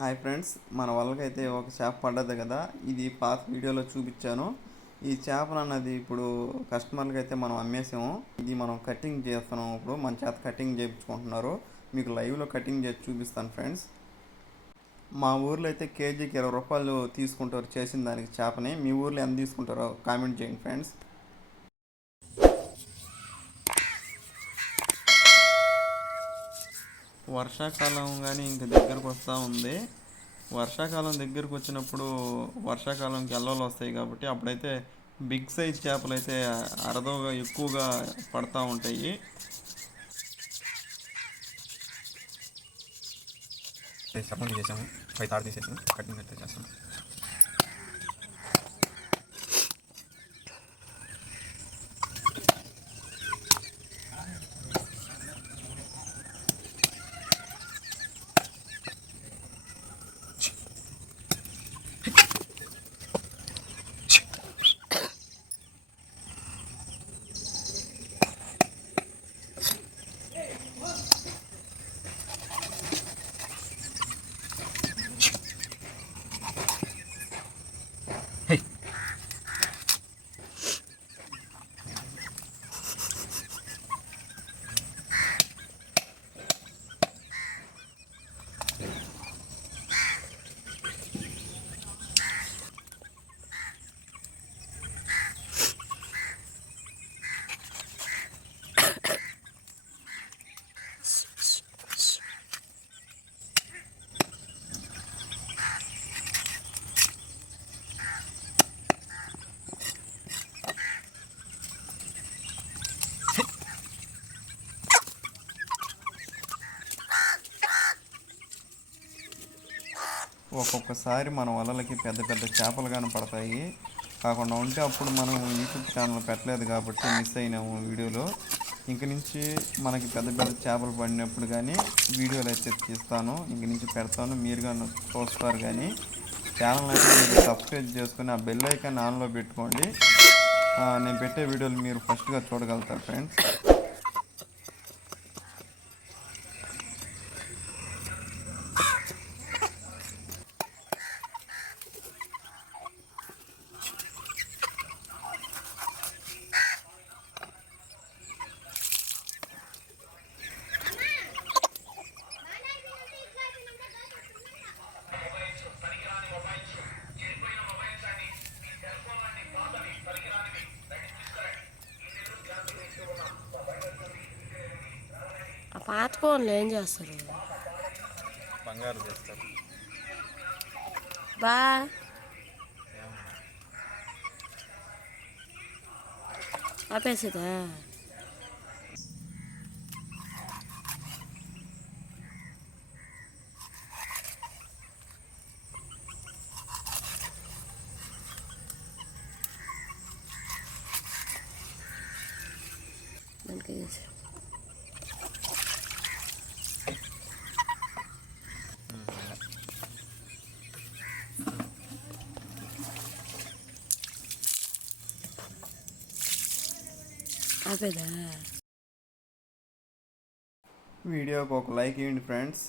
Hi friends, మన వాళ్ళకైతే ఒక చేప పడ్డది కదా. ఇది పాత వీడియోలో చూపించాను. ఈ చేపను అన్నది ఇప్పుడు కస్టమర్లకి అయితే మనం అమ్మేసాము. ఇది మనం కటింగ్ చేస్తున్నాం. ఇప్పుడు మన చేత కటింగ్ చేయించుకుంటున్నారు. మీకు లైవ్లో కటింగ్ చేసి చూపిస్తాను ఫ్రెండ్స్. మా ఊర్లో అయితే కేజీకి 20 రూపాయలు తీసుకుంటారు చేసిన దానికి చేపని. మీ ఊర్లో ఎంత తీసుకుంటారో కామెంట్ చేయండి ఫ్రెండ్స్. వర్షాకాలం కానీ ఇంక దగ్గరకు వస్తూ ఉంది. వర్షాకాలం దగ్గరకు వచ్చినప్పుడు వర్షాకాలంకి ఎల్లలు వస్తాయి కాబట్టి అప్పుడైతే బిగ్ సైజ్ చేపలు అయితే అరదోగా ఎక్కువగా పడతా ఉంటాయి. సపోర్ట్ చేసాము 5 తాడు తీసేసి కటింగ్ అయితే చేస్తాము. ఒక్కొక్కసారి మన వలలకి పెద్ద పెద్ద చేపలు కానీ పడతాయి. కాకుండా ఉంటే అప్పుడు మనం యూట్యూబ్ ఛానల్ పెట్టలేదు కాబట్టి మిస్ అయినాము వీడియోలో. ఇంక నుంచి మనకి పెద్ద పెద్ద చేపలు పడినప్పుడు కానీ వీడియోలు అయితే తీస్తాను. ఇంక నుంచి పెడతాను, మీరు కానీ చూస్తారు. కానీ ఛానల్ అయితే మీరు సబ్స్క్రైబ్ చేసుకుని ఆ బెల్ ఐకాన్ ఆన్లో పెట్టుకోండి. నేను పెట్టే వీడియోలు మీరు ఫస్ట్గా చూడగలుగుతారు ఫ్రెండ్స్. ఆ పాత ఫోన్లు ఏం చేస్తారు? బంగారు చేస్తారు. బా ఆపేసేదా? దానికి ఆపేదా? వీడియోకి ఒక లైక్ ఇవ్వండి ఫ్రెండ్స్.